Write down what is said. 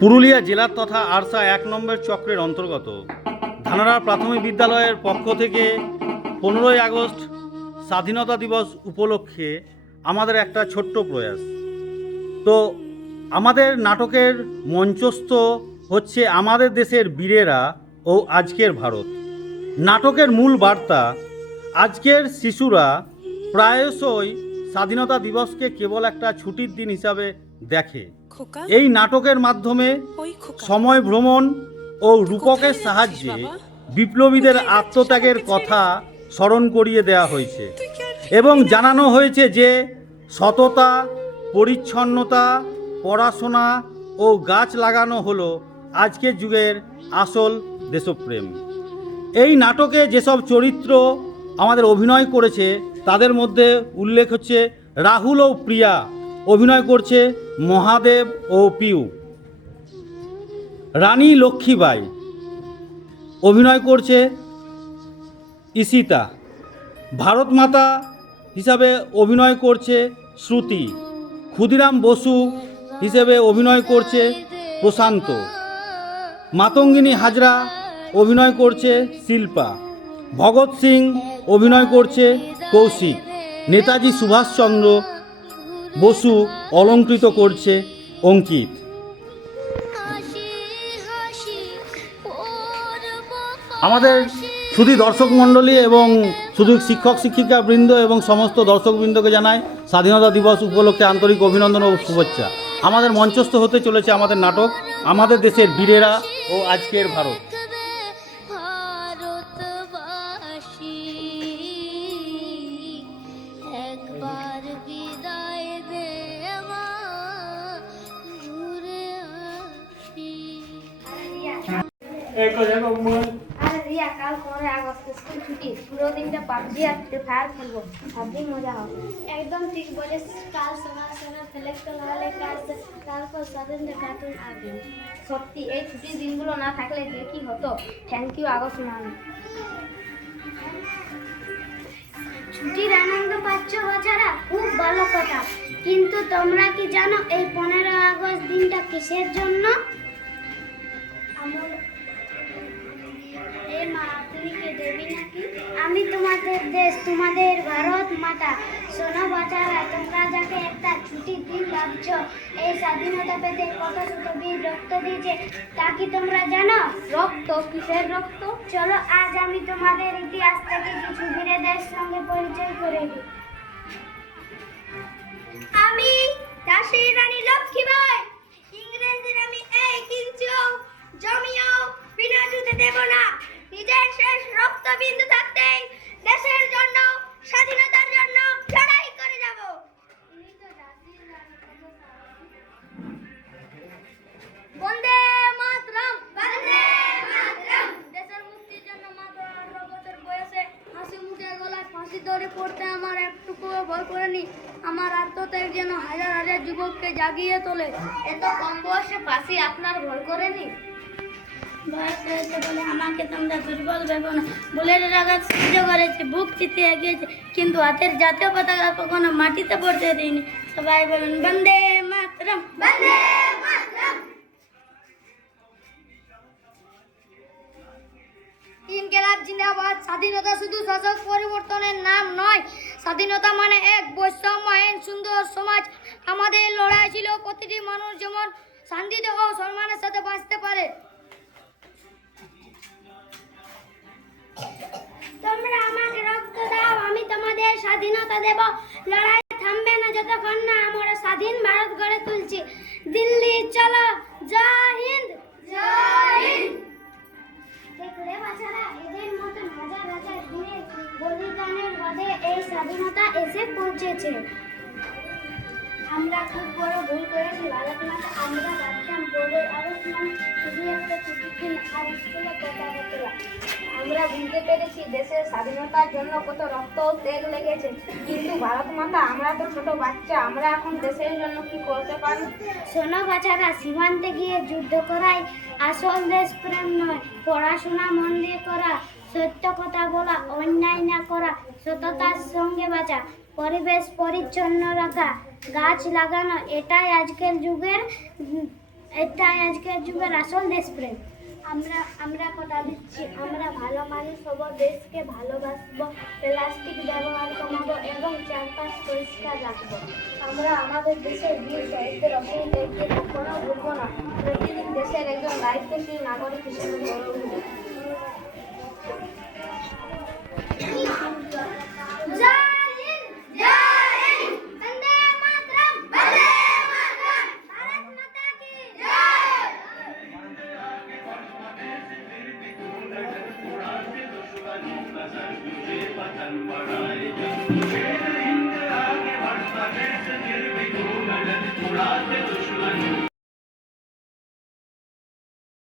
পুরুলিয়া জেলার তথা আরসা 1 নম্বর চক্রের অন্তর্গত ধানাড়া প্রাথমিক বিদ্যালয়ের পক্ষ থেকে 15ই আগস্ট স্বাধীনতা দিবস উপলক্ষে আমাদের একটা ছোট্ট প্রয়াস। তো আমাদের নাটকের মঞ্চস্থ হচ্ছে আমাদের দেশের বীরেরা ও আজকের ভারত। নাটকের মূল বার্তা, আজকের শিশুরা প্রায়শই স্বাধীনতা দিবসকে কেবল একটা ছুটির দিন হিসাবে দেখে। এই নাটকের মাধ্যমে সময় ভ্রমণ ও রূপকের সাহায্যে বিপ্লবীদের আত্মত্যাগের কথা স্মরণ করিয়ে দেওয়া হয়েছে এবং জানানো হয়েছে যে সততা, পরিচ্ছন্নতা, পড়াশোনা ও গাছ লাগানো হলো আজকের যুগের আসল দেশপ্রেম। এই নাটকে যেসব চরিত্র আমাদের অভিনয় করেছে তাদের মধ্যে উল্লেখ হচ্ছে রাহুল ও প্রিয়া অভিনয় করছে মহাদেব ও পিউ, রানী লক্ষ্মীবাই অভিনয় করছে ঈশিতা, ভারত মাতা হিসাবে অভিনয় করছে শ্রুতি, ক্ষুদিরাম বসু হিসেবে অভিনয় করছে প্রশান্ত, মাতঙ্গিনী হাজরা অভিনয় করছে শিল্পা, ভগৎ সিং অভিনয় করছে কৌশিক, নেতাজি সুভাষচন্দ্র বসু অলঙ্কৃত করছে অঙ্কিত। আমাদের শুধু দর্শক মণ্ডলী এবং শুধু শিক্ষক শিক্ষিকা বৃন্দ এবং সমস্ত দর্শকবৃন্দকে জানাই স্বাধীনতা দিবস উপলক্ষে আন্তরিক অভিনন্দন ও শুভেচ্ছা। আমাদের মঞ্চস্থ হতে চলেছে আমাদের নাটক আমাদের দেশের বীরেরা ও আজকের ভারত। আরে রিয়া, কাল 15 আগস্ট স্কুল ছুটি, পুরো দিনটা পাবজি আর ফ্রি ফায়ার খেলবো, ভাবছি মজা হবে। একদম ঠিক বলেছ। কাল সকাল সকাল ফ্লেক্স তো লাগালে তারপর স্বাধীনতা কার্টুন আগে। সত্যি এই ছুটির দিনগুলো না থাকলে যে কি হতো। Thank you August ma'am. ছুটির আনন্দ পাচ্ছ বাচ্চারা, খুব ভালো কথা, কিন্তু তোমরা কি জানো এই 15 আগস্ট দিনটা কিসের জন্য? আমি তোমাদের দেশ, তোমাদের ভারত মাতা। শোনো বাচ্চারা, তোমরা যাকে একটা ছুটির দিন ভাবছো, এই স্বাধীনতা পেতে কত শত বীর রক্ত দিয়েছে তা কি তোমরা জানো? রক্ত? কিসের রক্ত? চলো আজ আমি তোমাদের ইতিহাস থেকে কিছু বীরদের সঙ্গে পরিচয় করে দিই। আমি ঝাঁসি রানী লক্ষ্মীবাই। ইংরেজদের আমি এক ইঞ্চিও জমিও বিনা যুদ্ধে দেব না। নিজের শেষ রক্তবিন্দু থাকতেই দেশের জন্য, স্বাধীনতার জন্য লড়াই করে যাব। বন্দে মাতরম, বন্দে মাতরম। দেশের মুক্তির জন্য মাত্র 18 বছর বয়সে হাসি মুখে গলায় ফাঁসি দড়ি পড়তে আমার একটুকুও ভয় করেনি। আমার আত্মত্যাগ যেন হাজার হাজার যুবককে জাগিয়ে তোলে। এত কম বয়সে ফাঁসি আপনার ভয় করেনি? বয়স হয়েছে বলে আমাকে তোমরা দুর্বল ভেবো না। বুলেট রাখার সাহায্য করেছি, বুক চিতিয়ে গিয়েছে, কিন্তু হাতের জাতীয় পতাকা কখনো মাটিতে পড়তে দিইনি। সবাই বলুন বন্দে মাতরম, বন্দে মাতরম। ইনকিলাব জিন্দাবাদ। স্বাধীনতা শুধু শাসক পরিবর্তনের নাম নয়, স্বাধীনতা মানে এক বৈষম্যহীন সুন্দর সমাজ। আমাদের লড়াই ছিল প্রতিটি মানুষ যেমন শান্তিতে ও সম্মানের সাথে বাঁচতে পারে। তোমরা আমাকে রক্ত দাও, আমি তোমাদের স্বাধীনতা দেব। লড়াই থামবে না যতক্ষণ না আমরা স্বাধীন ভারত গড়ে তুলছি। দিল্লি চলো, জয় হিন্দ, জয় হিন্দ। দেখলে বাচ্চারা, এদের মতো হাজার হাজার বীরের বলিদানের বাদে এই স্বাধীনতা এসে পৌঁছেছে। আমরা খুব বড় ভুল করেছি ভারত মাতা। আমরা ভাবতাম 15 আগস্ট মানে শুধু একটা ছুটির দিন আর স্কুলে পতাকা তোলা। আমরা বুঝতে পেরেছি দেশের স্বাধীনতার জন্য কত রক্ত ও তেল লেগেছে। কিন্তু ভারত মাতা, আমরা তো ছোট বাচ্চা, আমরা এখন দেশের জন্য কি করতে পারি? শোনো বাচ্চারা, সীমান্তে গিয়ে যুদ্ধ করাই আসল দেশপ্রেম নয়। পড়াশোনা মন দিয়ে করা, সত্য কথা বলা, অন্যায় না করা, সততার সঙ্গে বাঁচা, পরিবেশ পরিচ্ছন্ন রাখা, গাছ লাগানো এটাই আজকের যুগের আসল দেশপ্রেম। আমরা কথা দিচ্ছি, আমরা ভালো মানুষ হব, দেশকে ভালোবাসবো, প্লাস্টিক ব্যবহার কমাবো এবং চারপাশ পরিষ্কার রাখবো। আমরা আমাদের দেশের বীর শহীদদের অসংখ্য কখনো ভুলবো না। প্রতিদিন দেশের একজন দায়িত্বশীল নাগরিক হিসেবে গড়ে উঠবো। आगे बढ़ता देश निर्भीक हो, नजर उड़ाते दुश्मन